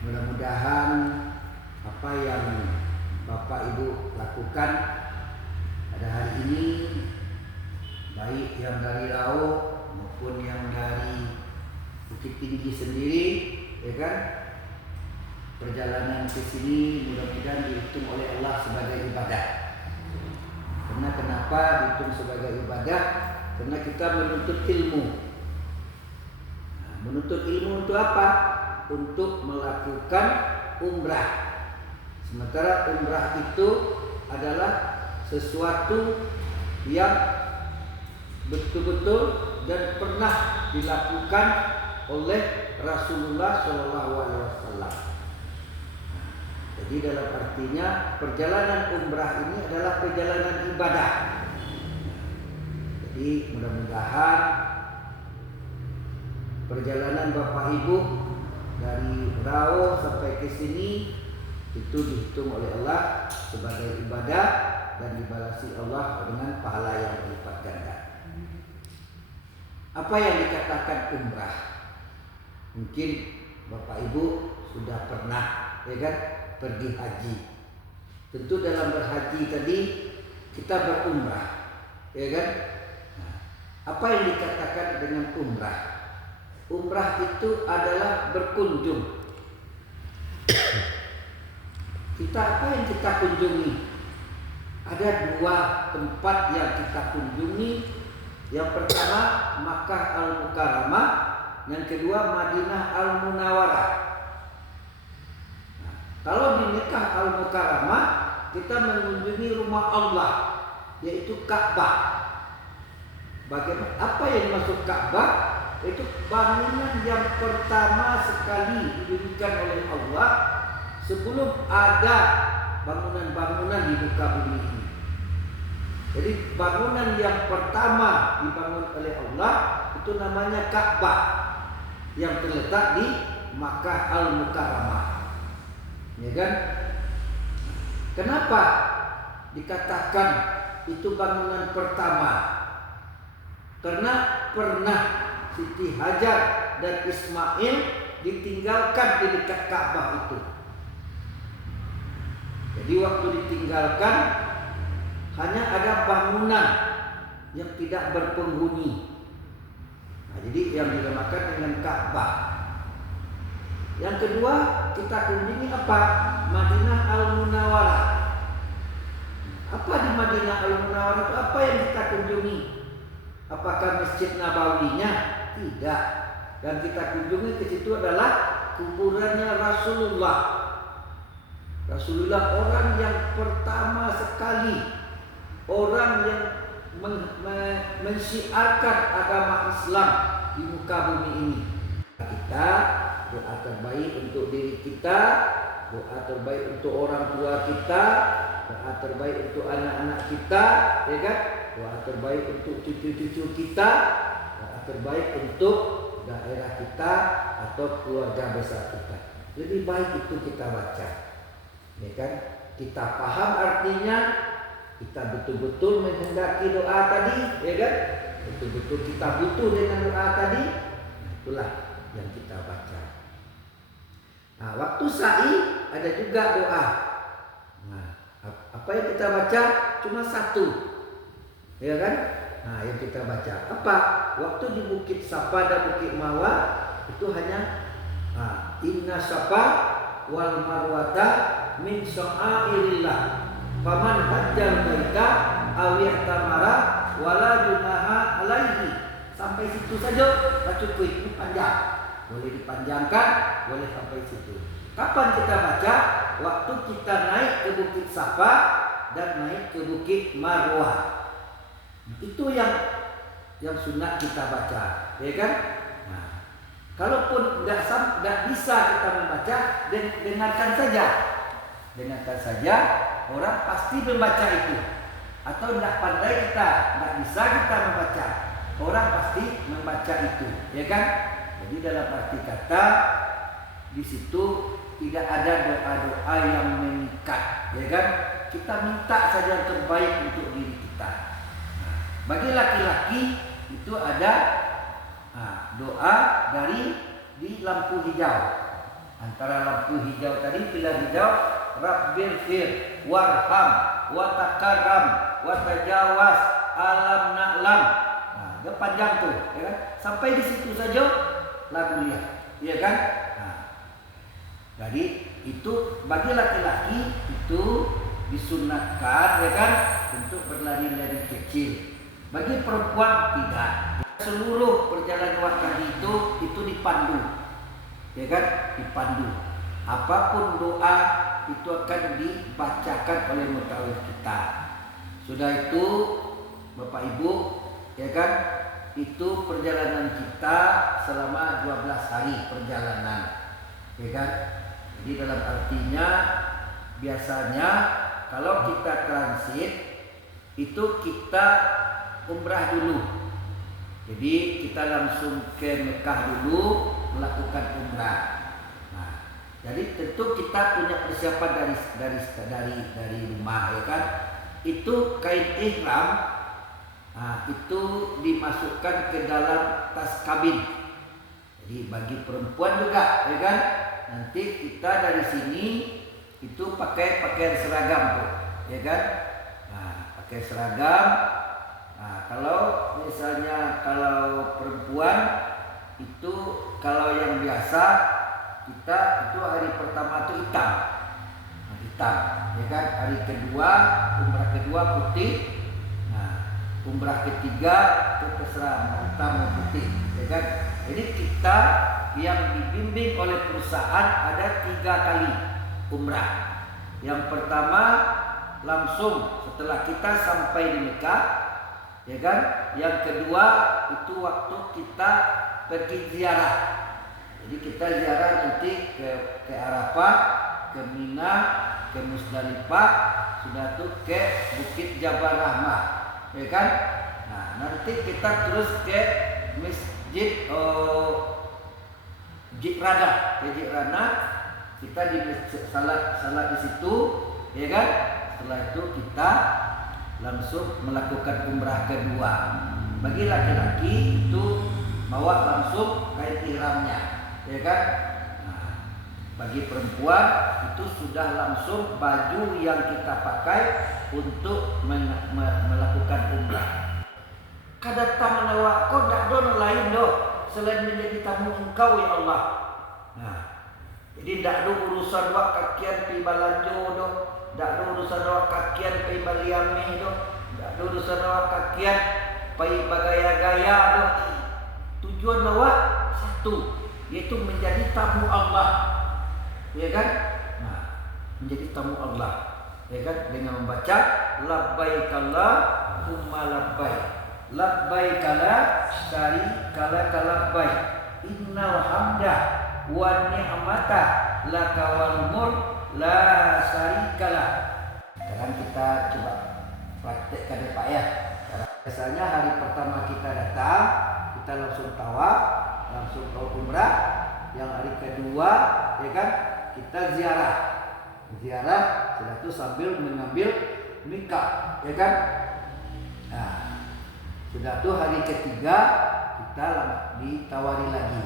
Mudah-mudahan apa yang Bapak Ibu lakukan pada hari ini, baik yang dari Laut maupun yang dari Bukit Tinggi sendiri, ya kan, perjalanan ke sini mudah-mudahan dihitung oleh Allah sebagai ibadah. Karena kenapa dihitung sebagai ibadah? Karena kita menuntut ilmu. Menuntut ilmu untuk apa? Untuk melakukan umrah. Sementara umrah itu adalah sesuatu yang betul-betul dan pernah dilakukan oleh Rasulullah SAW. Jadi dalam artinya perjalanan umrah ini adalah perjalanan ibadah. Jadi mudah-mudahan perjalanan Bapak Ibu dari Rao sampai ke sini itu dihitung oleh Allah sebagai ibadah dan dibalasi Allah dengan pahala yang berlipat ganda. Apa yang dikatakan umrah? Mungkin Bapak Ibu sudah pernah, ya kan, pergi haji. Tentu dalam berhaji tadi kita berumrah, ya kan? Nah, apa yang dikatakan dengan umrah? Umrah itu adalah berkunjung. Apa yang kita kunjungi? Ada dua tempat yang kita kunjungi. Yang pertama Makkah Al-Mukarramah, yang kedua Madinah Al-Munawwarah. Nah, kalau di Makkah Al-Mukarramah kita mengunjungi rumah Allah, yaitu Ka'bah. Bagaimana? Apa yang dimaksud Ka'bah? Itu bangunan yang pertama sekali didirikan oleh Allah sebelum ada bangunan-bangunan di muka bumi ini. Jadi bangunan yang pertama dibangun oleh Allah itu namanya Ka'bah yang terletak di Makkah Al-Mukarramah. Ya kan? Kenapa dikatakan itu bangunan pertama? Karena pernah Siti Hajar dan Ismail ditinggalkan di dekat Ka'bah itu. Jadi waktu ditinggalkan hanya ada bangunan yang tidak berpenghuni. Nah, jadi yang dinamakan dengan Ka'bah. Yang kedua kita kunjungi apa? Madinah Al-Munawwarah. Apa di Madinah Al-Munawwarah itu? Apa yang kita kunjungi? Apakah Masjid Nabawinya? Tidak. Dan kita kunjungi ke situ adalah kuburannya Rasulullah. Rasulullah orang yang pertama sekali, orang yang mensyiarkan agama Islam di muka bumi ini. Kita doa terbaik untuk diri kita, doa terbaik untuk orang tua kita, doa terbaik untuk anak-anak kita, ya kan? Doa terbaik untuk cucu-cucu kita, doa terbaik untuk daerah kita atau keluarga besar kita. Lebih baik itu kita baca, ya kan? Kita paham artinya, kita betul-betul menghendaki doa tadi, ya kan? Betul-betul kita butuh dengan doa tadi. Nah, itulah yang kita baca. Nah, waktu sa'i ada juga doa. Nah, apa yang kita baca? Cuma satu, ya kan? Nah, yang kita baca apa? Waktu di Bukit Safa dan Bukit Marwah itu hanya inna safa wal marwata min sya'airillah faman hajjal baita aw i'tamara wala junaha alaihi. Sampai situ saja cukup. Ini panjang, boleh dipanjangkan, boleh sampai situ. Kapan kita baca? Waktu kita naik ke Bukit Safa dan naik ke Bukit Marwah. Itu yang sunat kita baca, ya kan? Nah, kalaupun nggak bisa kita membaca, dengarkan saja. Dengarkan saja, orang pasti membaca itu. Atau tidak pandai kita, nggak bisa kita membaca, orang pasti membaca itu, ya kan? Jadi dalam arti kata di situ tidak ada doa-doa yang mengikat, ya kan? Kita minta saja yang terbaik untuk diri kita. Nah, bagi laki-laki itu ada doa dari di lampu hijau. Antara lampu hijau tadi, pilar hijau, Rabbil fir warham watakaram watajawaz alam na'lam. Nah, dia panjang tuh, ya kan? Sampai di situ saja lagu lihat, ya kan? Nah, jadi itu bagi laki-laki itu disunatkan, ya kan, untuk berlari dari kecil. Bagi perempuan tidak. Seluruh perjalanan waktu itu dipandu, ya kan, dipandu. Apapun doa itu akan dibacakan oleh mutawif kita. Sudah itu Bapak Ibu, ya kan, itu perjalanan kita selama 12 hari perjalanan, ya kan. Jadi dalam artinya biasanya kalau kita transit itu kita umrah dulu. Jadi kita langsung ke Mekah dulu melakukan umrah. Nah, jadi tentu kita punya persiapan dari rumah, ya kan. Itu kain ihram, nah, itu dimasukkan ke dalam tas kabin. Jadi bagi perempuan juga, ya kan. Nanti kita dari sini itu pakai pakaian seragam tuh, ya kan. Nah, pakai seragam. Nah, kalau misalnya kalau perempuan itu, kalau yang biasa kita itu hari pertama itu hitam, hitam, ya kan. Hari kedua, umrah kedua putih. Nah, umrah ketiga itu terserah hitam atau putih, ya kan. Jadi kita yang dibimbing oleh perusahaan ada 3 kali umrah. Yang pertama langsung setelah kita sampai di Mekah, ya kan. Yang kedua itu waktu kita pergi ziarah. Jadi kita ziarah nanti ke Arafah, ke Mina, ke Musdalifah, sudah tuh ke Bukit Jabal Rahmah, ya kan. Nah, nanti kita terus ke Masjid Jikrana, kita di salat di situ, ya kan. Setelah itu kita langsung melakukan umrah kedua. Bagi laki-laki itu bawa langsung kain ihramnya, ya kan. Nah, bagi perempuan itu sudah langsung baju yang kita pakai untuk melakukan umrah. Kada taman awak kau dak don lain do selain menjadi tamu Engkau, ya Allah. Nah, jadi dak ada urusan wak kakian pi balanjo do, dak ada urusan wak kakian pi baliame do, dak ada urusan wak kakian pi bagaya-gaya do. Tujuan awak satu, yaitu menjadi tamu Allah, ya kan. Nah, menjadi tamu Allah, ya kan, dengan membaca labbaik Allahumma labbaik. Labbaik la syarika lak labbaik innal hamda wa ni'mata laka wal mulk la syarika lak. Sekarang kita coba praktekkan ya Pak ya. Biasanya hari pertama kita datang, kita langsung tawaf, langsung ke umrah. Yang hari kedua, ya kan, kita ziarah. Ziarah sudah itu sambil mengambil mikah, ya kan. Nah, sudah tuh hari ketiga kita ditawari lagi.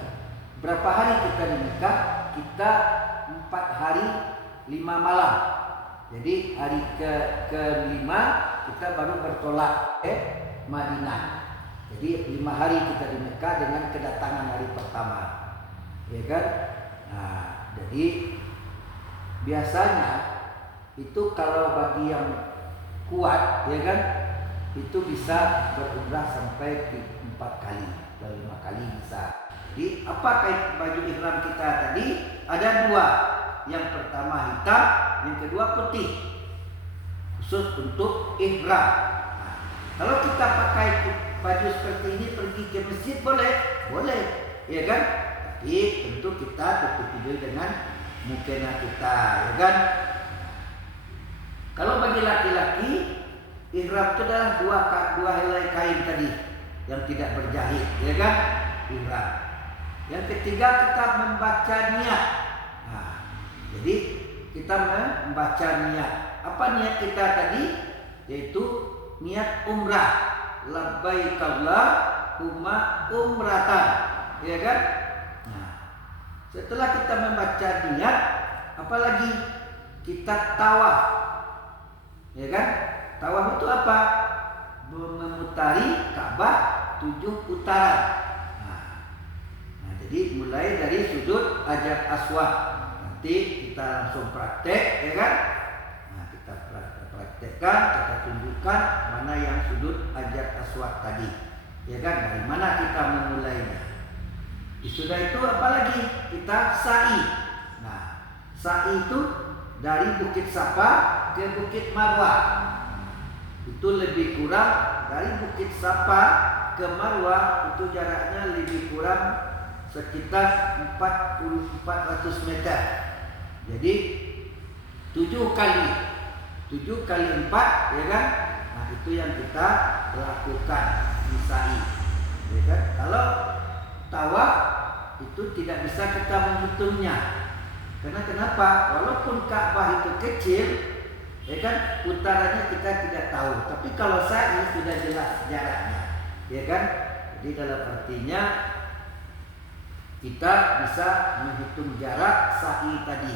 Berapa hari kita di Mekah? Kita 4 hari 5 malam. Jadi hari ke-5 kita baru bertolak ke Madinah. Jadi 5 hari kita di Mekah dengan kedatangan hari pertama, ya kan. Nah, jadi biasanya itu kalau bagi yang kuat, ya kan, itu bisa berumrah sampai 4 kali atau 5 kali bisa. Jadi apa kain baju ihram kita tadi? Ada 2. Yang pertama hitam, yang kedua putih, khusus untuk ihram. Nah, kalau kita pakai baju seperti ini pergi ke masjid boleh, ya kan? Tapi tentu kita tutupi dulu dengan mukena kita, ya kan? Kalau bagi laki-laki, ihram itu adalah dua helai kain tadi yang tidak berjahit, ya kan? Ihram. Yang ketiga kita membaca niat. Nah, jadi kita membaca niat. Apa niat kita tadi? Yaitu niat umrah. Labbaik Allahumma umratan, ya kan? Nah, Setelah kita membaca niat, apalagi kita tawaf. Ya kan? Tawaf itu apa? Memutari Ka'bah 7 putaran. Nah, jadi mulai dari sudut Hajar Aswad. Nanti kita langsung praktek, ya kan? Nah, kita praktekkan, kita tunjukkan mana yang sudut Hajar Aswad tadi. Ya kan? Dari mana kita memulainya? Sudah itu apalagi kita sa'i. Nah, sa'i itu dari Bukit Safa ke Bukit Marwah. Itu lebih kurang dari Bukit Safa ke Marwah, itu jaraknya lebih kurang sekitar 400 meter. Jadi 7 kali 4, ya kan? Nah, itu yang kita lakukan di sa'i. Ya kan? Kalau tawaf itu tidak bisa kita menghitungnya. Karena kenapa? Walaupun Ka'bah itu kecil, ya kan, putarannya kita tidak tahu. Tapi kalau sa'i sudah jelas jaraknya, ya kan? Jadi dalam artinya kita bisa menghitung jarak sa'i tadi.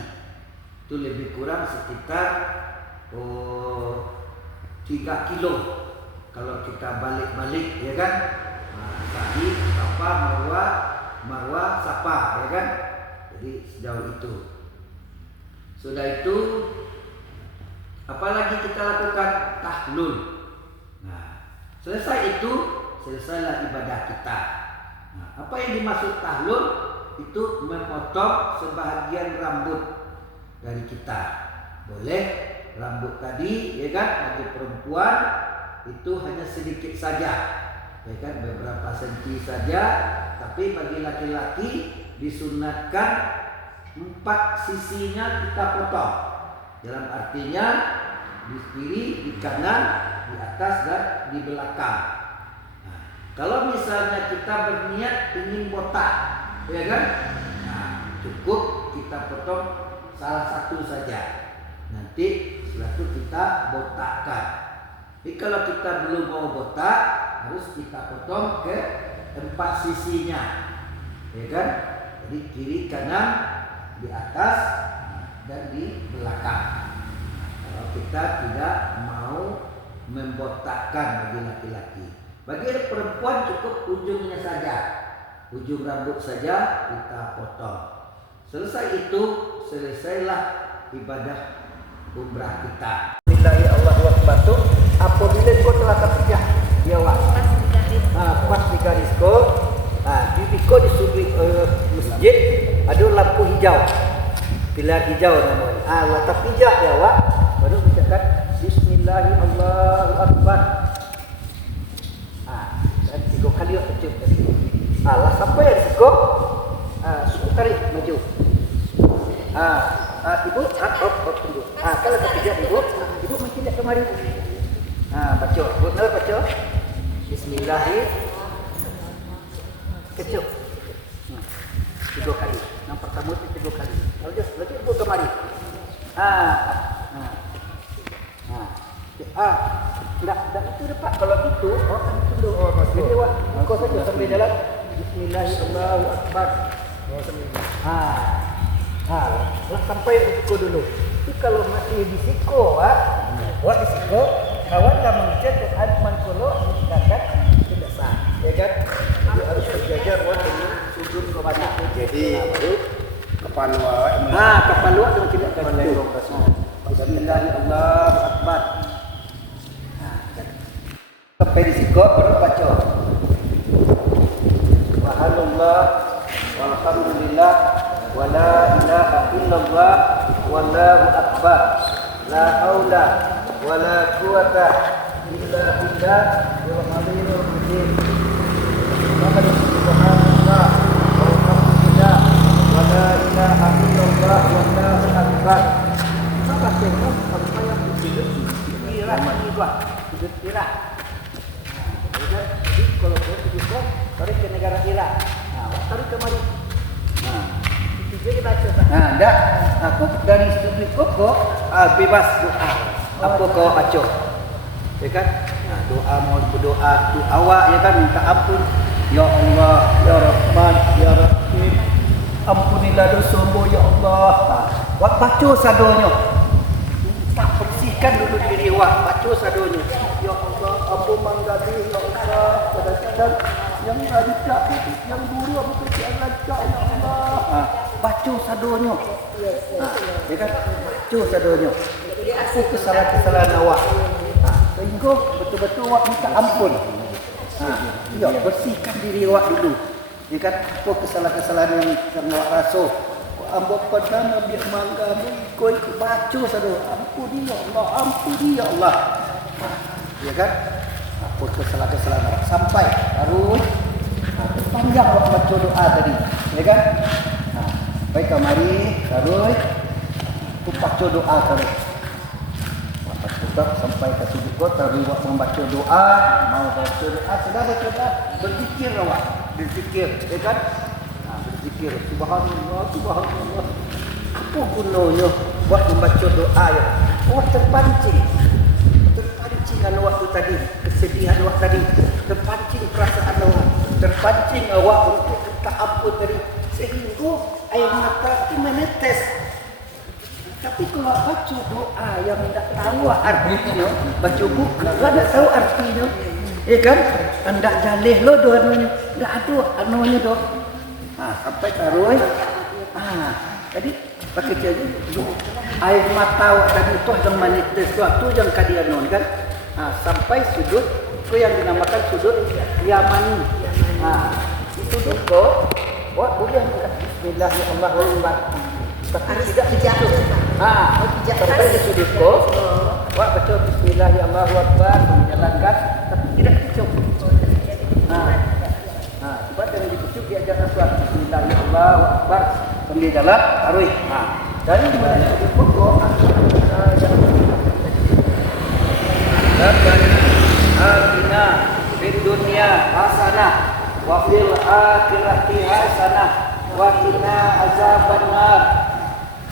Itu lebih kurang sekitar 3 kilo. Kalau kita balik-balik, ya kan? Nah, sa'i, Safa, Marwah, Safa, ya kan? Jadi sejauh itu. Sudah itu, apalagi kita lakukan tahlul. Nah, selesai itu, selesailah ibadah kita. Nah, apa yang dimaksud tahlul? Itu memotong sebahagian rambut dari kita. Boleh rambut tadi, ya kan, bagi perempuan itu hanya sedikit saja, ya kan, beberapa senti saja. Tapi bagi laki-laki disunatkan 4 sisinya kita potong. Dalam artinya di kiri, di kanan, di atas dan di belakang. Nah, kalau misalnya kita berniat ingin botak, ya kan? Nah, cukup kita potong salah satu saja. Nanti setelah itu kita botakkan. Tapi kalau kita belum mau botak, harus kita potong ke 4 sisinya, ya kan? Jadi kiri, kanan, di atas dan di belakang. Kalau kita tidak mau membotakkan bagi laki-laki, bagi perempuan cukup ujungnya saja, ujung rambut saja kita potong. Selesai itu, selesailah ibadah umrah kita. Billahi Allahu Akbar. Apabila kau telah terpijak di awal, pas di garis kau, di kau di sudut masjid ada lampu hijau, pilar hijau namanya. Letak pijak dia awak, baru ucapkan Bismillahirrahmanirrahim, Allahu Akbar. Dan 3 kali awak ucap. Lah sampai di situ, suku tarik maju. Ibu, tunggu. Kalau terpijak ibu mungkin tak kemari. Baca, benar baca. Bismillahirrahmanirrahim. Kecuk. 3 kali. Yang pertama itu 3 kali. Lalu ibu kemari. Tidak itu dapat. Kalau itu, akan tunduk. Jadi awak, kau saja sambil jalan. Bismillahirrahmanirrahim. Lah sampai risiko dulu. Tapi kalau masih di siko, awak di siko, kawan dah mengucap Adman Kolo, misalkan tidak sah, ya kan? Jadi harus berjajar dengan sudut ke banyak. Jadi kepala awak dengan tidak terlalu. Bismillahirrahmanirrahim. Akbar. Sampai di siko baru baca. Subhanallah walhamdulillah wa la ilaha illallah wallahu akbar. La haula wa la quwata illa billah wal aliyyil azim. Subhanallah walhamdulillah wa la ilaha illallah wallahu akbar. Maka tengok apa yang disebut kira ini buat sudut kira. Jadi kalau kau tujukan tarik ke negara Irak, tarik kemari. Itu jadi baca. Enggak. Aku dari sudut koko bebas doa. Apa kau baca? Ya kan? Doa mau berdoa, awak ya kan minta ampun. Ya Allah, ya Rahman, ya Rahim. ampunilah dosa-mu ya Allah. Wak baca sadonyo. Tak bersihkan dulu diri wak, baca sadonyo. Ya Allah, ampun manggadih ya Allah. Kadang-kadang yang rancak itu, yang guru apa tu yang rancak ya Allah. Baca sadonyo. Ya kan? Baca sadonyo. Aku kesalahan-kesalahan awak. Sehingga betul-betul awak minta ampun. Ya, bersihkan diri awak dulu. Ya kan? Apa kesalahan-kesalahan yang awak rasa? Ambo pada Nabi mangga ikut baca saja. Ampuni ya Allah, ampuni ya Allah. Ya kan? Apa kesalahan-kesalahan awak sampai harus panjang waktu baca doa tadi. Ya kan? Baik mari harus baca doa terus. Sampai ke sudut kota riwak membaca doa, mau baca doa, sudah baca doa, berzikir awak, berzikir, ya kan? Berzikir, subhanallah, subhanallah. Apa gunanya buat membaca doa ya? Awak terpancing kan waktu tadi, kesedihan awak tadi, terpancing perasaan awak, terpancing awak untuk minta ampun tadi, sehingga air mata itu menetes. Tapi kalau baca doa yang tidak tahu artinya, baca buku tidak tahu artinya, ya kan? Anda jalih lo doanya, tidak ada anunya do. Sampai taruh, jadi pakai jadi air mata awak tadi itu yang menetes sesuatu yang kadian non kan? Sampai sudut itu yang dinamakan sudut Yamani. Sudut kok, wah boleh Bismillahirrahmanirrahim. Tapi tidak dijaga. Sampai di sudut kok, wah betul Bismillahirrahmanirrahim menjalankan, tapi tidak dicukup. Sebab dengan dicukup dia ada sesuatu Bismillahirrahmanirrahim kemudian jalan taruh. Dari mana sudut kok? Rabbana atina fid dunya hasanah wa fil akhirati hasanah wa qina azabannar.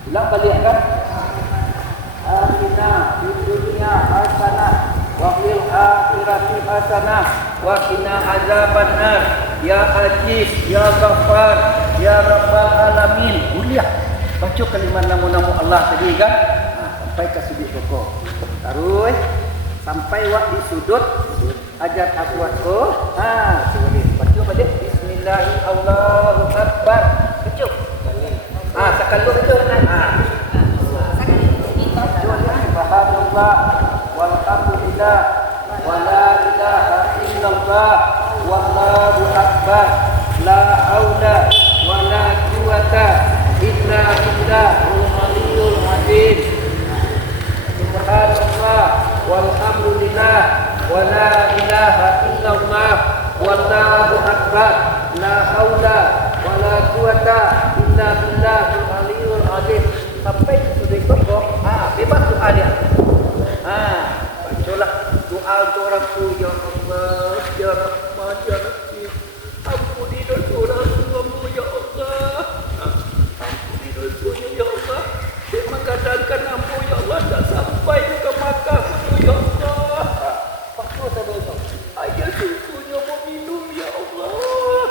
Ulang balik kan? Atina fid dunya hasanah wa fil akhirati hasanah wa qina azabannar. Ya Aziz, ya Ghaffar, ya Rabbal alamin. Mulia baca kalimat nama-nama Allah tadi kan? Sampai ke sudut pokok. Taruh sampai wak di sudut ajar aswadku. Baca balik Bismillahirrahmanirrahim. Allahu Akbar. Kecuk. Sekali betul. Subhanallah walhamdulillah wala ilaha illallah wallahu akbar. La haula wala quwata illa billahil aliyyil azim. Subhanallah walhamdulillah wala ilaha illallah wallahu akbar. La haula wala quwata illa billahil aliyyil azim. Sampai sudah kok bebas doa dia. Bacalah doa untuk orang tu. Ya Allah, ya Rahman, ya Rahim, ampuni dosa-dosamu ya Allah. Ampuni dosanya ya Allah. Menggadangkan ampun ya Allah tak sampai ke Makkah ya Allah. Baca sadonya. Ayah susunya mau minum ya Allah.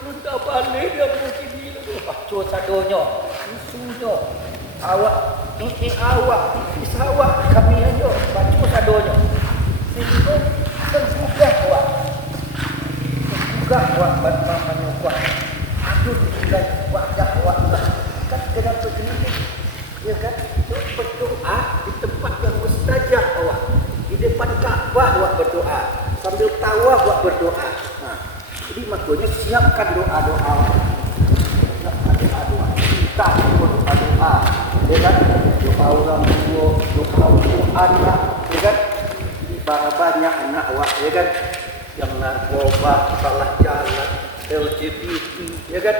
Belum tak balik dia mungkin minum. Baca sadonya. Susunya. Awak, ini awak, tipis awak, kami aja baca sadonya. Sehingga tergugah awak. Tergugah awak bantuan kuat. Aduh, tinggal wajah awak lah. Kan kena terkeliling. Ya kan? Berdoa di tempat yang mustajab awak. Di depan Ka'bah awak berdoa. Sambil tawaf awak berdoa. Jadi makanya siapkan doa-doa. Siapkan doa-doa. Kita doa-doa. Ya kan? Doa orang tua, doa untuk anak. Ya kan? Banyak anak awak. Ya kan? Yang narkoba, salah jalan, LGBT. Ya kan?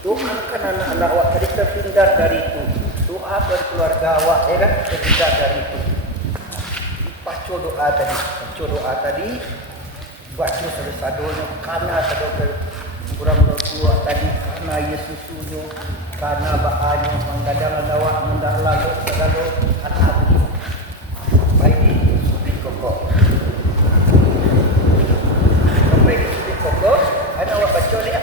Doakan anak-anak awak tadi terhindar dari itu. Doa dari keluarga awak, ya kan? Terhindar dari itu. Baca doa tadi. Baca doa tadi. Baca sadonya. Karena sadonya kurang tua tadi. Karena Yesusunya. Karena bahannya menggadang awak mendalam segala anak itu. Baik itu sudut kokok. Sampai sudut kokok, ada awak baca dia.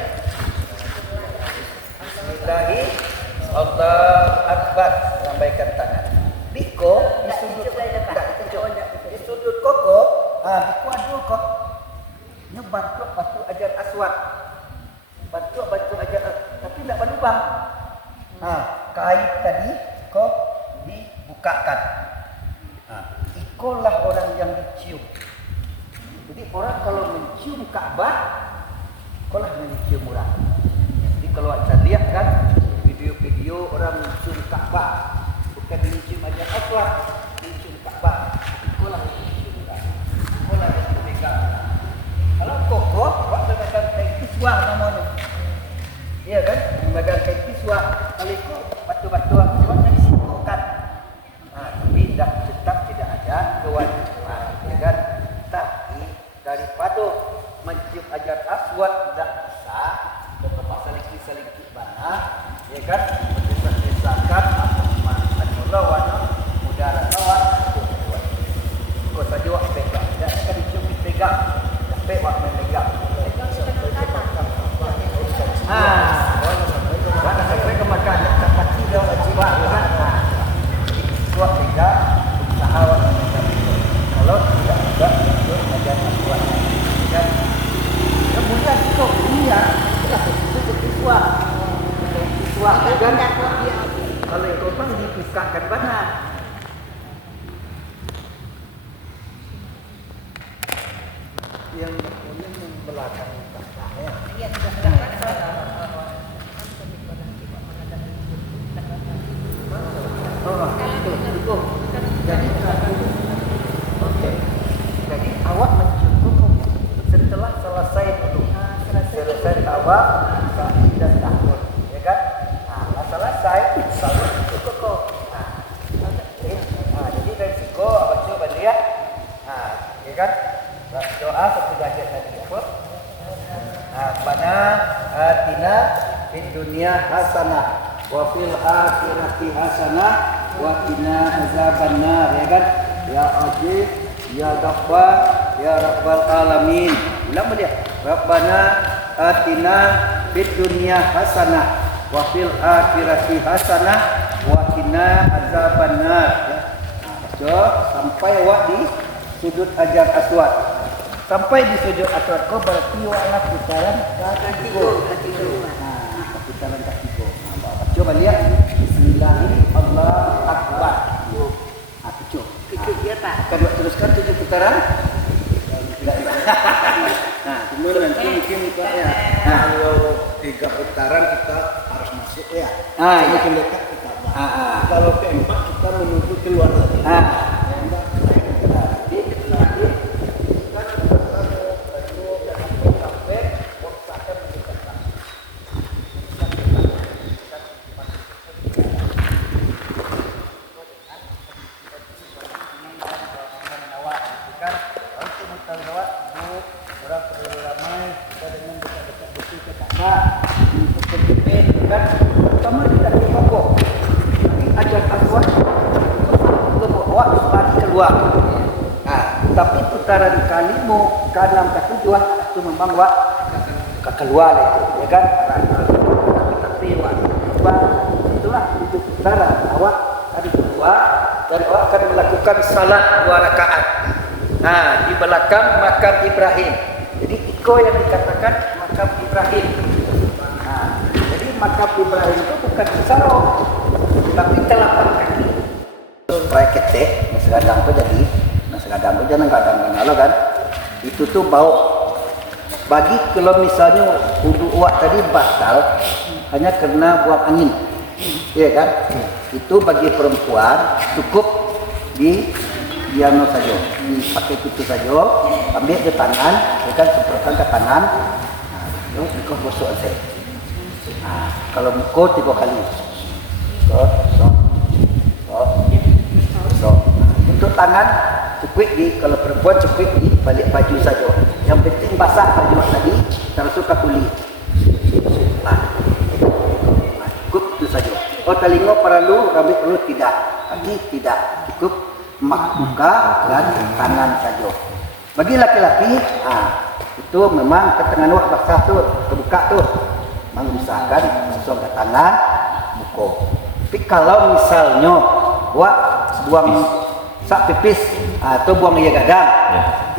Allahu Akbar, lambaikan tangan. Biko di sudut koko, biko adu kok. Ini bantu ajar aswad. Bantu ajar, tapi tidak berlubang. Kait tadi kok dibukakan. Ikolah orang yang dicium. Jadi orang kalau mencium Ka'bah, ikolah yang dicium orang. Jadi kalau saya lihat kan video-video orang mencium Ka'bah, bukan mencium aja aswad, mencium Ka'bah. Ikolah yang dicium orang. Ikolah yang dipegang. Kalau koko, waktu memegang kain kiswah namanya. Iya kan? Memegang kain kiswah. Kalau itu batu-batuan yang disibukkan. Tapi tetap tidak ada kewajiban, ya kan? Tapi daripada mencium ajar aswad tidak bisa, tetap selingkih mana, ya kan? Mendesak-desakan Allah wana udara lawan itu saja wak pegang. Tidak akan dicium pegang, sampai wak memegang. Karena sampai kemakan tempat tidak jiwa, kan? Kuat pegang, usaha wak memegang. Kalau tidak ada itu ajar aswad, kan? Kemudian itu dunia, itu kiswah, kan? Kalau itu bang dipisahkan mana? Yang punya belakang Ka'bah ya. Iya, Itu. Jadi oke. Jadi awak mencukup setelah selesai dulu. Selesai Ka'bah, dan tahun, ya kan? Selesai, kalau cukup. Jadi dari situ awak coba lihat, ya kan? Doa sesudah tadi apa? Rabbana atina fid dunya hasanah wa fil akhirati hasanah wa qina azabannar, ya kan? Ya Aziz, ya Ghaffar, ya Rabbal alamin. Ulang dia. Rabbana atina fid dunya hasanah wa fil akhirati hasanah wa qina azabannar. Ya. Sampai wak di sudut Hajar Aswad. Sampai di sudut Aswad kau berarti waklah putaran kaki go. Putaran kaki go. Coba lihat. Bismillahirrahmanirrahim. Allahu Akbar. Kecil dia Pak. Akan teruskan 7 putaran. Kemudian nanti mungkin Pak ya. Kalau 3 putaran kita harus masuk ya. Ini mendekat kita. Kalau keempat kita menunggu keluar lagi. Tapi putaran kalimu ke-6 ke-7 itu memang wak keluar itu, ya kan? Tapi itulah 7 putaran awak tadi keluar dan awak akan melakukan salat 2 rakaat. Di belakang makam Ibrahim. Jadi iko yang dikatakan makam Ibrahim. Jadi makam Ibrahim itu bukan sarung, tapi telapak kaki. Supaya ketek, segadang tu jadi. Kadang tu jangan kadang kan itu tuh bau bagi kalau misalnya wudu awak tadi batal hanya karena buang angin, ya kan? Itu bagi perempuan cukup di diano saja, dipakai itu saja, ambil di tangan, ya kan? Semprotkan ke tangan, itu gosok saja. Kalau muka 3 kali, so. Untuk tangan cukup kalau perempuan cukup di balik baju saja. Yang penting basah baju tadi termasuk kulit. Cukup itu saja. Telinga perlu, rambut perlu tidak. Kaki tidak. Cukup muka dan tangan saja. Bagi laki-laki, itu memang ketengahan basah tu, terbuka tu. Memang usahakan langsung ke tangan, muka. Tapi kalau misalnya wak buang sak pipis atau buang iya gadang,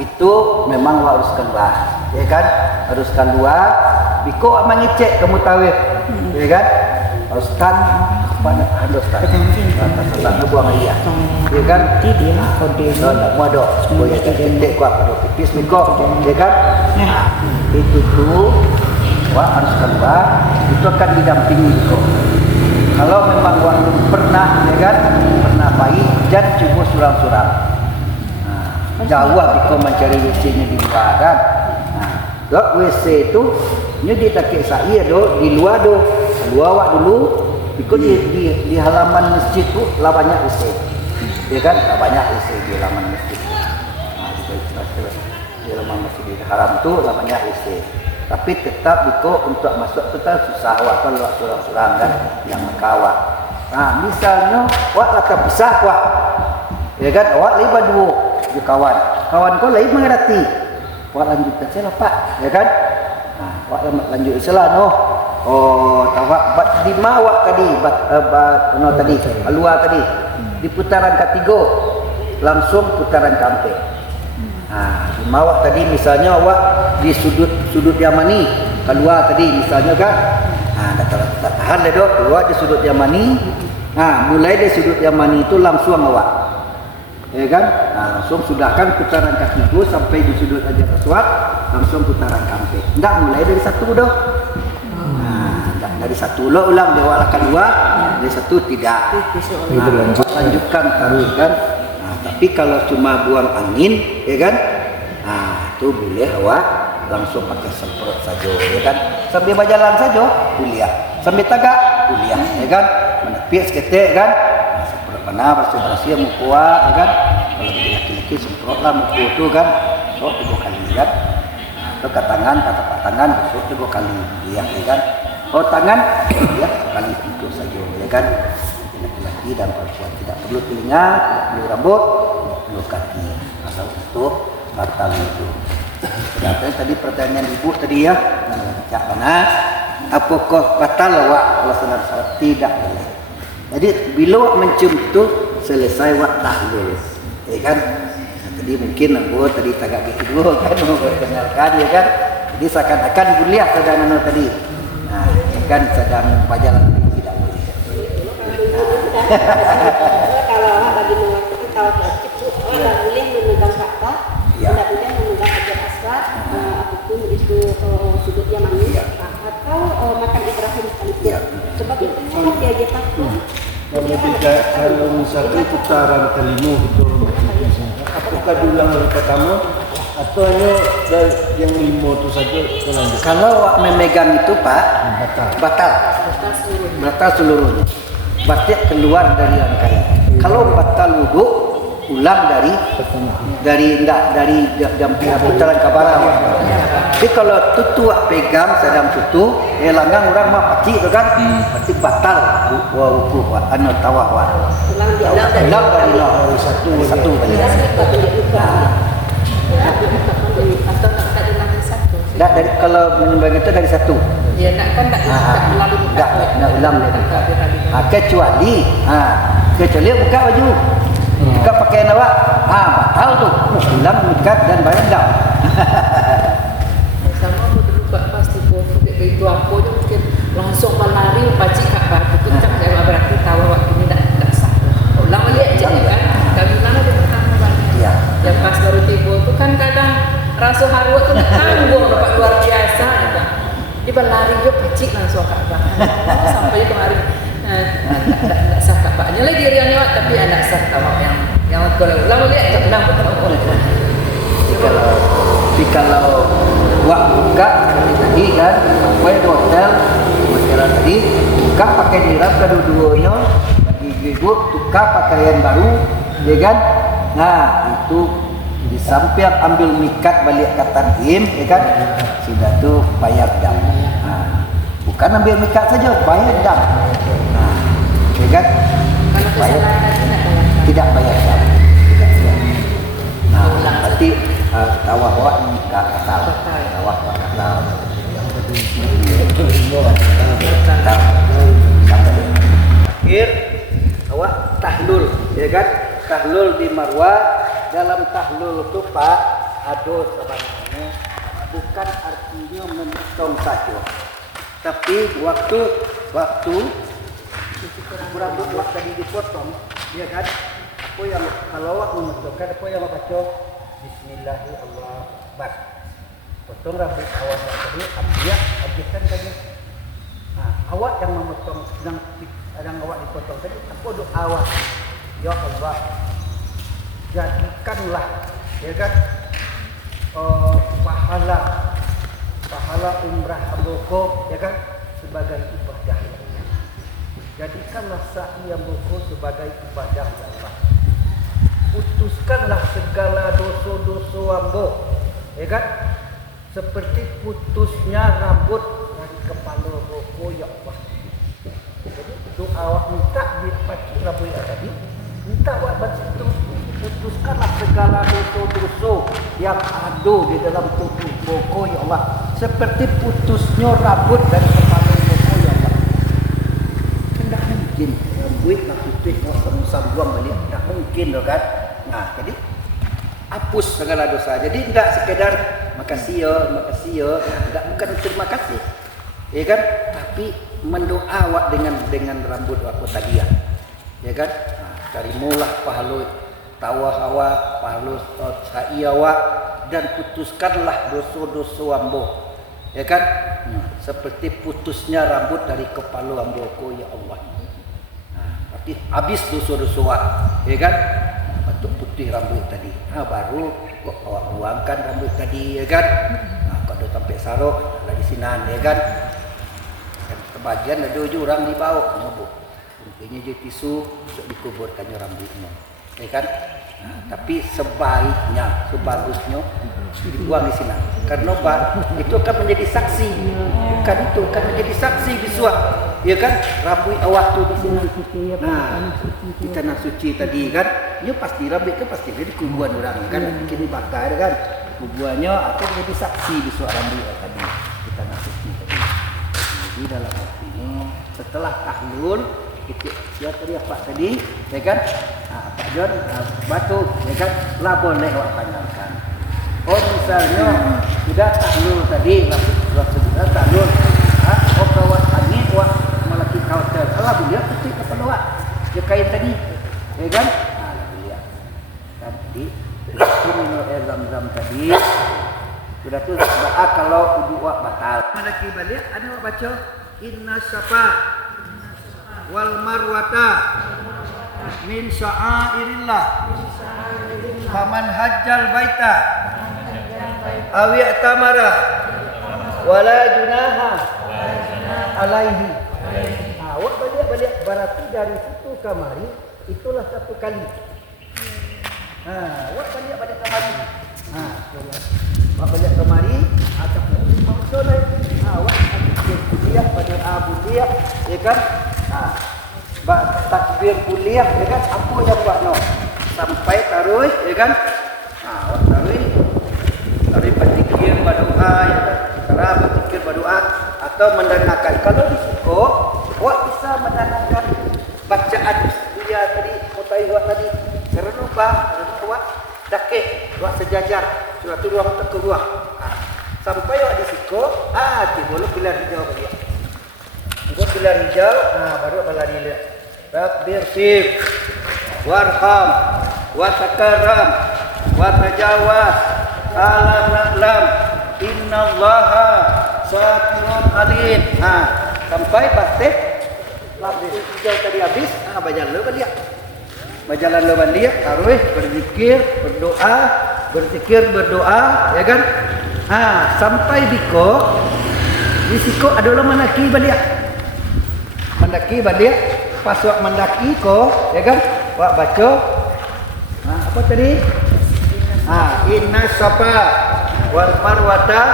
itu memang wak harus keluar, ya kan? Harus keluar. Biko amang ngecek kamu tahu, ya kan? Harus tan pada harus tan. Tanpa buang iya, ya kan? Dia kode Tidak mau ada, boleh cek kuat pada pipis biko, ya kan? Nah, itu tuh wak harus keluar. Itu akan didampingi biko. Kalau memang wak pernah, ya kan? Pernah bayi, jangan cuba surang-surang. Jauh biko mencari WC-nya di luar kan? Dok WC itu ini ditakik saya do di luar do keluar wak dulu biko di halaman masjid tu lah banyak WC, ya kan? Lah banyak WC di halaman masjid. Di halaman masjid haram tu lah banyak WC. Tapi tetap biko untuk masuk tetap susah wak kalau wak surang-surang kan yang mekawak. Nah misalnya wak laka besar wak, ya kan? Wak lebar dua di kawan kau lain mengerti. Wak lanjutkan saya pak, ya kan? Nah, wak lanjut salah no. Oh, tawak bat di mawak tadi, no tadi, luar tadi. Di putaran ketiga langsung putaran kampe. Nah, di mawak tadi misalnya wak di sudut Yamani, keluar tadi misalnya kan. Nah, tak tahan deh dok, keluar di sudut Yamani. Nah, mulai dari sudut Yamani itu langsung awak. Ya kan? Nah, langsung sudahkan putaran kaki itu sampai di sudut Hajar Aswad, langsung putaran kampe. Enggak mulai dari satu doh. Nah, enggak dari satu lo ulang dewa akan dua, dari satu tidak. Lanjutkan terus kan. Nah, tapi kalau cuma buang angin, ya kan? Nah, itu boleh awak langsung pakai semprot saja, ya kan? Sambil berjalan saja, kuliah. Sambil tagak, kuliah, ya kan? Menepis ketek kan? Mana bersih-bersih muka, ya kan? Kalau laki-laki semprotlah muka itu kan, so 3 kali kan? Atau ke tangan, kata tangan, so 3 kali, ya kan? Oh tangan, ya sekali itu saja, ya kan? Laki-laki dan perempuan tidak perlu telinga, tidak perlu rambut, tidak perlu kaki, asal untuk batal itu. Jadi tadi pertanyaan ibu tadi ya, cak mana? Apakah batal wak kalau syarat tidak boleh? Jadi bila mencium itu selesai wak tahlil, ya kan? Nah, tadi mungkin aku tadi tagak gitu kan mau perkenalkan, ya kan? Jadi seakan-akan kuliah sedang tadi, nah, ya kan sedang berjalan tidak boleh. kalau lagi melakukan tawaf wajib tidak boleh memegang Ka'bah, tidak boleh memegang Hajar Aswad, apapun itu sudut Yamani atau makan Ibrahim sekalipun. Sebab itu kan dia takut. Kalau misalkan putaran kelima betul, apakah diulang dari pertama atau hanya yang 5 itu saja lanjut? Kalau wak memegang itu pak, batal seluruhnya. Batik keluar dari rangkaian. Kalau batal wudhu, ulang dari putaran kabaran. Tapi kalau tutu wak pegang sedang tutu, langgang orang mah pacik tu kan, pasti batal wukuf anu tawaf wak. Ulang dari satu kali. Dah dari kalau menyembah itu dari satu. Ya nak kan tak ulang dari. Kecuali buka baju. Buka pakaian awak. Batal tu. Ulang ikat dan bayar dah. Sama aku dulu pasti bodoh itu aku je mungkin langsung berlari pacik Ka'bah itu tak saya berarti tahu waktu ini tak sah. Ulang balik je kan. Kami mana dia pertama balik. Ya. Yang pas baru tiba tu kan kadang rasa haru tu nak tanggung dapat luar biasa kan. Dia berlari je pacik langsung Ka'bah. Sampai kemarin tak sah Ka'bah. Ni lagi dia lewat tapi anak sah tawaf yang kalau ulang balik tak pernah betul. Kalau wak buka tadi kan, sampai di hotel tadi buka pakai dirab kedua-duanya, ibu tukar pakaian baru, ya kan? Nah itu di samping ambil mikat balik ke tanhim, ya kan? Sudah tu bayar dam. Nah, bukan ambil mikat saja, bayar dam. Nah, ya kan? Bayar, tidak bayar dam. Nah, berarti tawaf wak mikat batal. Tawaf wak batal. berzikir, awak tahlul, ya kan? Tahlul di Marwah. Dalam tahlul itu Pak, aduh sebenarnya bukan artinya memotong saja, tapi waktu rambut waktu tadi dipotong, ya kan? Apa yang kalau awak memotongkan, apa yang awak baca? Bismillahirrahmanirrahim. Potong rambut awak tadi, habiskan tadi. Nah, awak yang memotong, yang awak dipotong tadi, apa doa awak? Ya Allah, jadikanlah, ya kan, pahala umrah Amboko, ya kan, sebagai ibadah. Jadikanlah sa'i Amboko sebagai ibadah Allah. Putuskanlah segala dosa-dosa Ambo, ya kan, seperti putusnya rambut dari kepala Amboko, ya Allah. Jadi doa awak minta di pagi rambut tadi, minta awak bantu putuskanlah segala dosa-dosa yang ada di dalam tubuh Boko, ya Allah, seperti putusnya rambut dari kepala Boko, ya Allah. Tidak mungkin rambut nak putih nak sambung balik, tidak mungkin, kan? Nah, jadi hapus segala dosa. Jadi tidak sekedar makasih ya, tidak, bukan terima kasih, ya kan? Tapi mendoa awak dengan rambut aku tadi, ya kan? Nah, tarimulah pahala tawah awak, pahala sa'i awak, dan putuskanlah dosa-dosa ambo, ya kan? Seperti putusnya rambut dari kepala amboku, ya Allah. Nah, berarti habis dosa-dosa awak, ya kan? Bentuk putih rambut tadi. Nah, baru kok awak buangkan rambut tadi, ya kan? Nah, kalau sampai sarok lagi sinan, ya kan? Dan sebagian ada orang dibawa ngobok. Mungkinnya dia tisu untuk dikuburkannya rambutnya, ya kan? Nah, tapi sebaiknya, sebagusnya dibuang di sini. Karena itu akan menjadi saksi, bukan itu akan menjadi saksi visual, ya kan? Rambut awak tu di sini. Nah, di tanah suci tadi kan, dia pasti rambut itu pasti dari kuburan orang kan, mungkin dibakar kan, kuburannya akan menjadi saksi visual rambut tadi di tanah suci tadi. Jadi dalam arti ini setelah tahlul itu ya tadi apa tadi, ya kan? Nah, Pak John batu, ya kan? Lah boleh awak panjangkan. Oh misalnya sudah tahlul tadi, waktu sudah tahlul, oh kawat tani, awak melaki kawat Allah beliau putih kepala awak, dia kain tadi, ya kan? Nah, beliau tadi minum air zam-zam tadi, sudah tu doa kalau wudu awak batal. Melaki balik, ada awak baca inna syafa wal marwata min sya'airillah faman hajjal baita aw i'tamara wala junaha alaihi. Awak balik berarti dari situ kemari itulah satu kali. Awak balik kemari. Awak balik kemari atau maksudnya awak kuliah pada abudiah, ya kan? Takbir kuliah, ya kan? Apa yang buat no? Sampai taruh, ya kan? Awak taruh berzikir berdoa, ya kan? Cara berzikir berdoa atau mendengarkan. Kalau di situ, awak bisa mendengarkan bacaan kuliah tadi, mutai awak tadi. Karena lupa, awak dakik, awak sejajar, suatu ruang ke ruang. Sampai awak di situ, timbul pilar hijau balik. Timbul pilar hijau, baru berlari lihat. Rabbir sif, warham, watakaram, watajawaz, alam na'lam, innallaha syakirun alim. Sampai pasti Rabbir hijau tadi habis, berjalan lu balik. Berjalan lu balik, taruh, berzikir, berdoa, ya kan? Sampai di siko adalah mendaki balik. Pas wak mendaki ya kan? Wak baca apa tadi? Inna safa wal marwata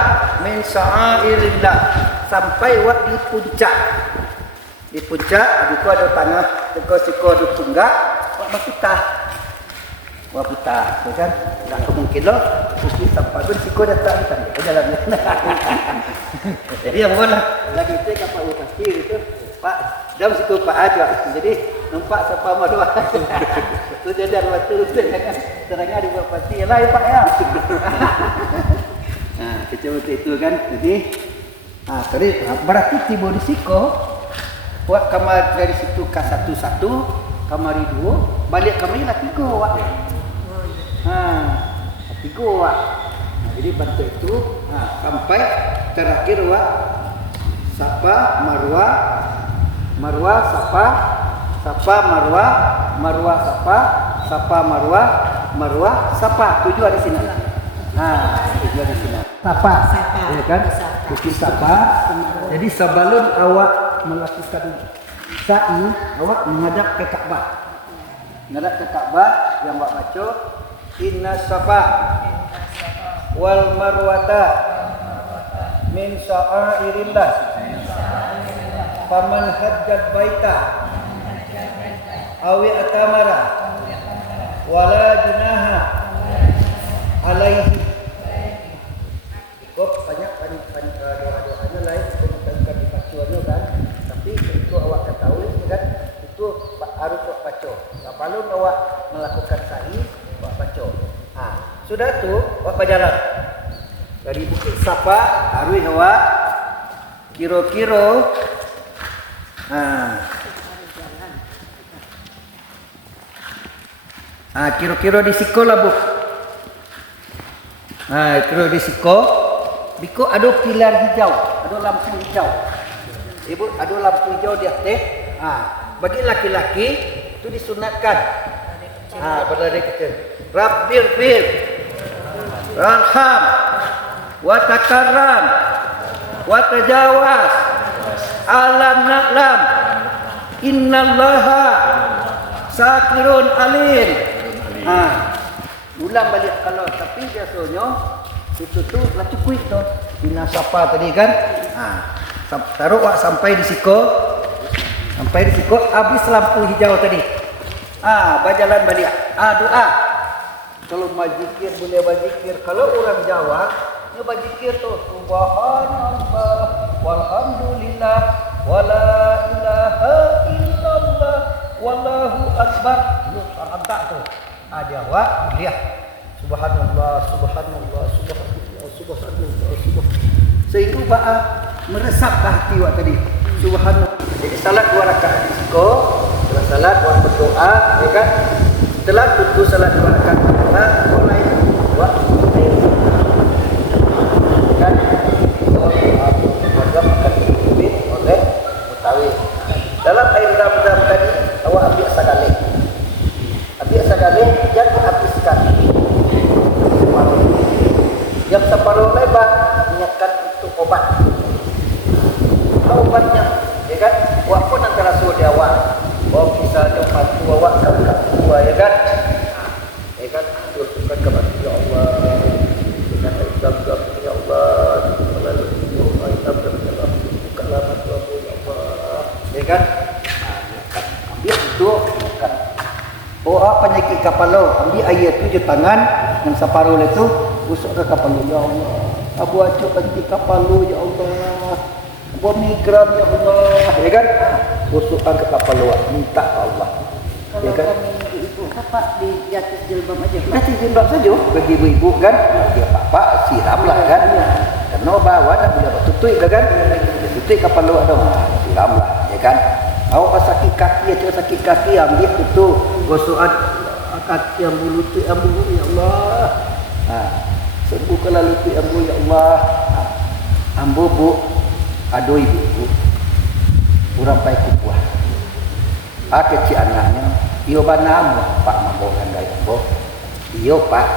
min sya'airillah. Sampai wak di puncak. Di puncak, itu ada tanah, siko di tunggak, wak berputah. Wah putar, ya kan? Tak mungkin loh. Mungkin sampai bersiko datang ke dalamnya. Jadi yang mana? Lagi itu kapal pasir itu, Pak. dalam situ Pak aja. Jadi nampak siapa maduah. Tu jadi waktu terangnya di bawah pasti lah ya Pak ya. Nah, kecil itu kan. Jadi tadi berarti tiba di siko buat kamar dari situ ke satu, kamar 2, balik kamar lah 3 wak. 3 wak. Nah, jadi bentuk itu sampai terakhir wak Safa Marwah, Marwah Safa, Safa Marwah, Marwah Safa, Safa Marwah, Marwah Safa. Tujuan di sini. Tujuan di sini. Safa, ya kan? Bukit Safa. Jadi sebelum awak melakukan sa'i, awak menghadap ke Ka'bah. Menghadap ke Ka'bah yang awak baca Inna Safa wal Marwata min sya'airillah faman hajjat baita awi atamara wala junaha alaihi. Banyak doa-doanya lain bukan dipacuannya kan, tapi itu awak ketahui kan, itu harus awak baca. Kalau awak melakukan sa'i, awak baca. Sudah tu awak berjalan dari Bukit Safa, harus awak kira-kira kira-kira di sekolah bu. Kira di sekolah. Biko ada pilar hijau, ada lampu hijau. Ibu, ada lampu hijau di atas. Bagi laki-laki itu disunatkan. Berlari kecil. Rabbir fir, raham, wa takarram, wa tajawaz, alam na'lam, innallaha sakirun alim. Ulang balik kalau tapi biasanya itu tu lah cukup tu Inna Safa tadi kan. Taruh wak sampai di siko, habis lampu hijau tadi. Berjalan balik. Doa. Kalau berzikir boleh berzikir. Kalau orang Jawa dia berzikir tu subhanallah walhamdulillah wala ilaha illallah wallahu akbar. Agak tu. Jawa lihat subhanallah, subhanallah, subhanallah, subhanallah. Sehingga ba'a meresap hati awak tadi. Subhanallah. Jadi salat 2 rakaat di siko, setelah salat awak berdoa, ya kan? Setelah tentu salat 2 rakaat berdoa, mulai awak kan? Warga makan bibit oleh mutawi. Dalam air zam-zam tadi, awak ambil sagale. Ambil sagale, jangan habiskan. Yang separuh lebar niatkan untuk obat. Obatnya, ya kan? Awak pun antara suruh dia awak. Misalnya patu awak kamu ya kan? Ya kan? Doakan kepada ya Allah. Dengan zam-zam ya Allah. Melalui doa zam-zam ya Allah. Bukalah matamu ya Allah. Ya kan? Ambil itu, makan. Penyakit kepala, ambil air 7 tangan yang separuh itu busuk ke kepala ya Allah. Abu acuk anti kepala ya Allah. Abu migran ya Allah. Ya kan? Busukkan ke kepala, minta ke Allah. Ya kan? Ibu apa di atas jilbab aja? Di atas jilbab saja bagi ibu-ibu kan. Bagi bapak siramlah kan. Karena bawa dah bila tutui kan. Tutui kepala dong. Siramlah, ya kan? Awak sakit kaki, ambil itu gosokan kaki ambu lutut ambu ya Allah. Sembuhkanlah lutut ambu ya Allah. Ambu bu, aduh ibu, kurang baik kupuah. Kecil anaknya, iyo bana pak mambo gaya bu, iyo pak,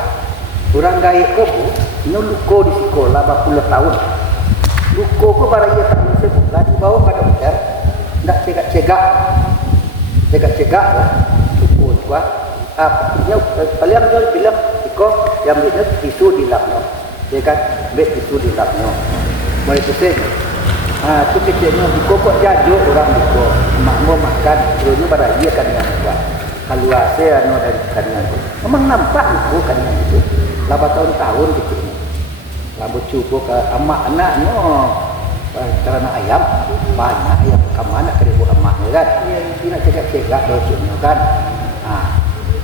kurang gaya bu, ini luko di sekolah 80 tahun. Luko ko barang ia tak bisa buka di bawah pada ujar. Tak cegak lah cukup tua nya kalian jual bilang iko yang ini tisu di lapnya ya kan bet tisu di lapnya mulai pusing tu kecilnya iko kok jajo orang iko mak mau makan dulunya pada dia kan yang buat kalau saya dari kan memang nampak iko kan yang itu 8 tahun kecilnya rambut cukup ke amak anaknya Karena ayam banyak ayam kemana ke ibu emaknya kan, tidak cegak-cegak dojunya kan.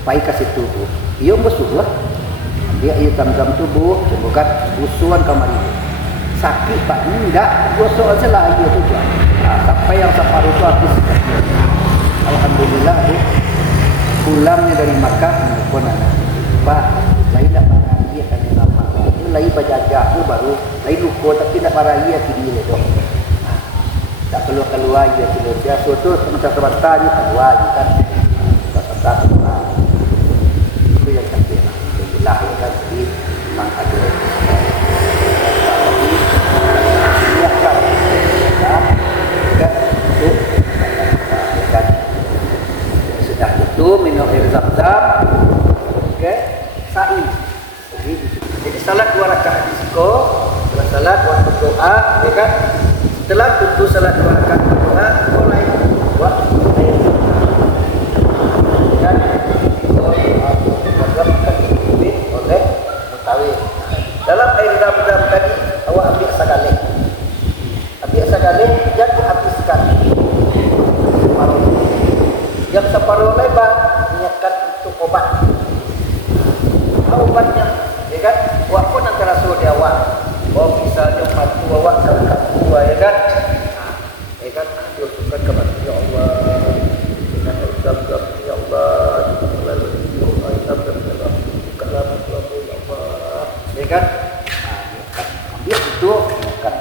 Pai kasih tubuh, iyo musuh lah. Dia iyo tam-tam tubuh, bukan usuan kamari. Sakit pak enggak, gosok aja lah iyo tu jual. Sampai yang separuh tu habis. Alhamdulillah bu, pulangnya dari Makkah menelpon anak. Pak, lain tak parah iya kan lama. Itu lain berjaga tu baru, lain luko tapi tak parah iya kini le dok. Tak keluar iya kini dia suatu sebentar ni keluar kan. Tak itu yang kecil lah. Alhamdulillah ya kan jadi memang ada. Niatkan sudah itu minum air zam-zam, sa'i. Jadi salat 2 rakaat disiko, setelah salat waktu berdoa, ya kan? Setelah tentu salat 2 rakaat berdoa, mulai buat air kan? Oleh mutawif. Dalam air zam-zam tadi, awak ambil sagaleh. Ambil sagaleh, jangan habiskan. Yang separuh lebar niatkan untuk obat. Obatnya, ya kan? Awak pun antara suruh dia awak. Oh misalnya patu awak kalau kaku, ya kan? Ya kan? Diusulkan kepada ya Allah. Dengan zam-zam ya Allah. Lalu zam-zam ya Allah. Kalam ya Allah. Ya kan? Ambil itu, kan?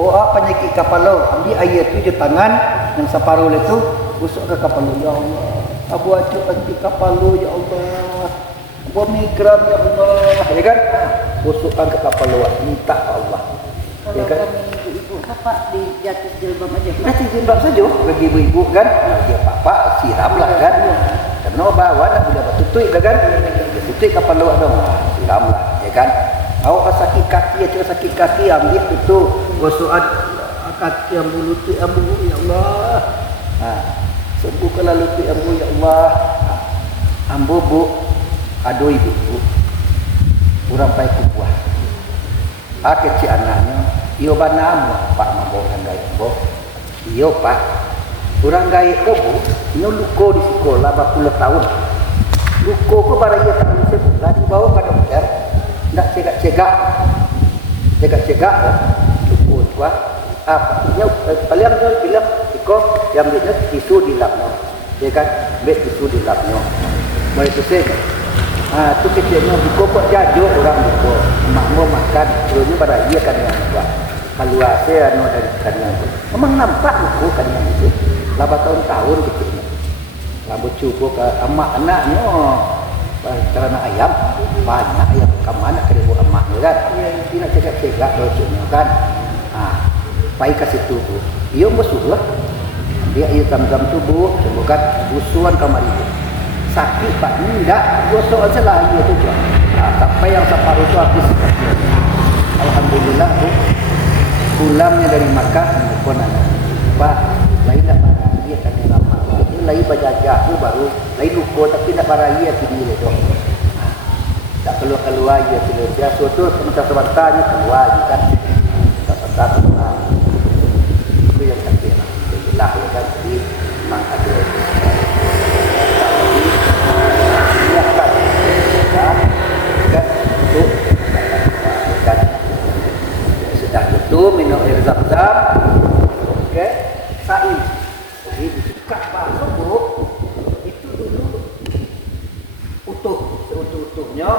Oh penyakit kepala, ambil air itu di tangan yang separuh itu. Busuk ke kapal ya Allah. Abu acuk anti kapal ya Allah. Abu migran ya Allah. Ya kan? Busukkan ke kapal minta ke Allah. Kalau Ya kan? kami ibu-ibu bapak di atas jilbab aja. Nanti jilbab saja bagi ibu-ibu kan. Dia papa siramlah kan. Karena bawa nak bila tutui kan. Dia tutui kapal dong. Siramlah ya kan. Awak sakit kaki atau sakit kaki ambil itu gosokan kaki yang mulut ambu ya Allah. Sembuhkanlah lutut ambu ya Allah. Ambu bu, ado ibu bu. Urang pai kubuah. Kecil anaknya, iyo banam pak mambo orang gaya bu. Iyo pak, orang gaya bu, iyo luko di sekolah 40 tahun. Luko ko barang ia tak bisa buka dibawa pada dokter. Ndak cegak, luko tua. Dia paling dia bilang iko yang dia tisu di lapnya, dia kan bet tisu di lapnya. Mari tu saya, tu kecilnya iko kok jajo orang iko, makmu makan, terusnya pada dia kan yang buat. Kalau saya dari kan yang itu, memang nampak iko kan yang itu, 8 tahun kecilnya. Lalu cukup ke emak anaknya, karena ayam banyak ayam kemana ke ibu emaknya kan, tidak cegak dojunya kan. Pai kasih tubuh, iyo musuh lah. Dia iyo tam-tam tubuh, bukan usuan kamari. Sakit pak enggak, gosok aja lah iyo tu jual. Sampai yang separuh tu habis. Alhamdulillah bu, pulangnya dari Makkah menelpon anak. Pak, lain tak parah iya kan lama. Ini lain berjaga tu baru, lain luko tapi tak parah iya kini le dok. Tak keluar iya kini dia suatu sebentar ni keluar kan. Tak itu yang kecil lah. Alhamdulillah ya kan. Jadi memang ada. Niatkan kan untuk kan. Sudah itu minum air zam-zam. Okey, sa'i. Jadi buka bakso bu. Itu dulu utuh-utuhnya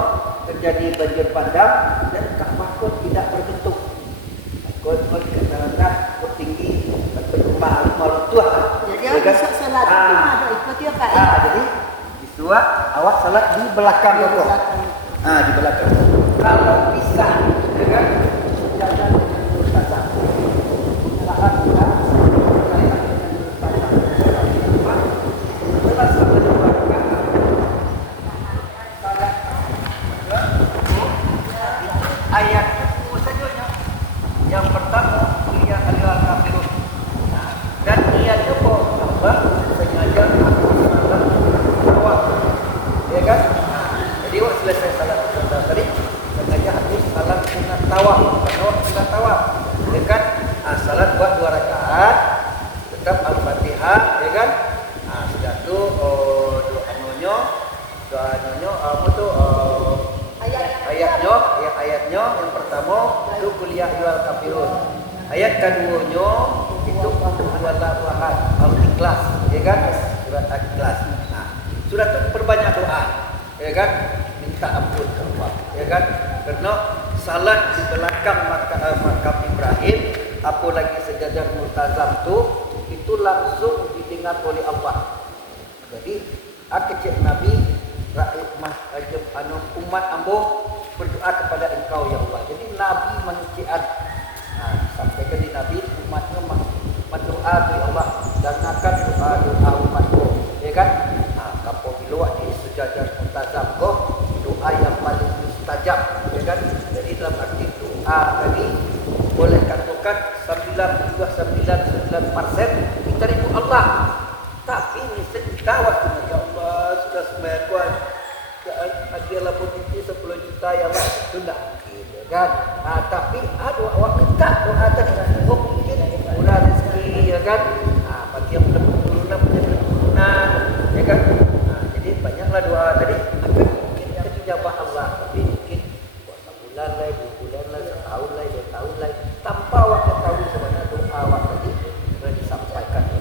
terjadi banjir bandang dan bakso tidak berbentuk. Kau dikatakan tinggi berkembang malu tua. Jadi awak salat itu ada ikut ya kak. Jadi dua awak salat di belakang kau. Di belakang. Kalau bisa, dengan jangan ustazah. Salah kita. Ayat yang pertama ia adalah kafirun dan ia juga tambah sengaja salat tawaf ya kan jadi waktu selesai salat tadi sengaja habis salat sunat tawaf sunat tawaf ya kan pertama itu kuliah jual kafirun. Ayat keduanya itu Allahu ahad, Al-Ikhlas, ya kan? Surat Al-Ikhlas. Nah, surat itu perbanyak doa, ya kan? Minta ampun ke Allah, ya kan? Karena salat di belakang makam Ibrahim, apalagi sejajar multazam itu langsung didengar oleh Allah. Jadi, kecil Nabi umat ambo berdoa kepada Engkau ya Allah. Jadi Nabi manusiaan. Nah, sampaikan di Nabi umatnya berdoa kepada Allah dan akan doa umatku, ya kan? Nah, kapo biluak di sejajar multazam doa yang paling mustajab, ya kan? Jadi dalam arti doa tadi boleh katakan 99% diterima Allah. Tapi mesti kita waktu ya Allah sudah sembahyang kuat. Hadiahlah posisi 10 juta ya Allah, itu enggak gitu kan. Nah, tapi ada awak minta doa tadi mungkin murah rezeki ya kan. Nah, bagi yang belum turunan ya kan. Nah, jadi banyaklah doa tadi akan mungkin dijabah Allah, tapi mungkin puasa bulan lah, 2 bulan lah, setahun lah, 2 tahun lah, tanpa awak tahu sebenarnya doa awak tadi sudah disampaikan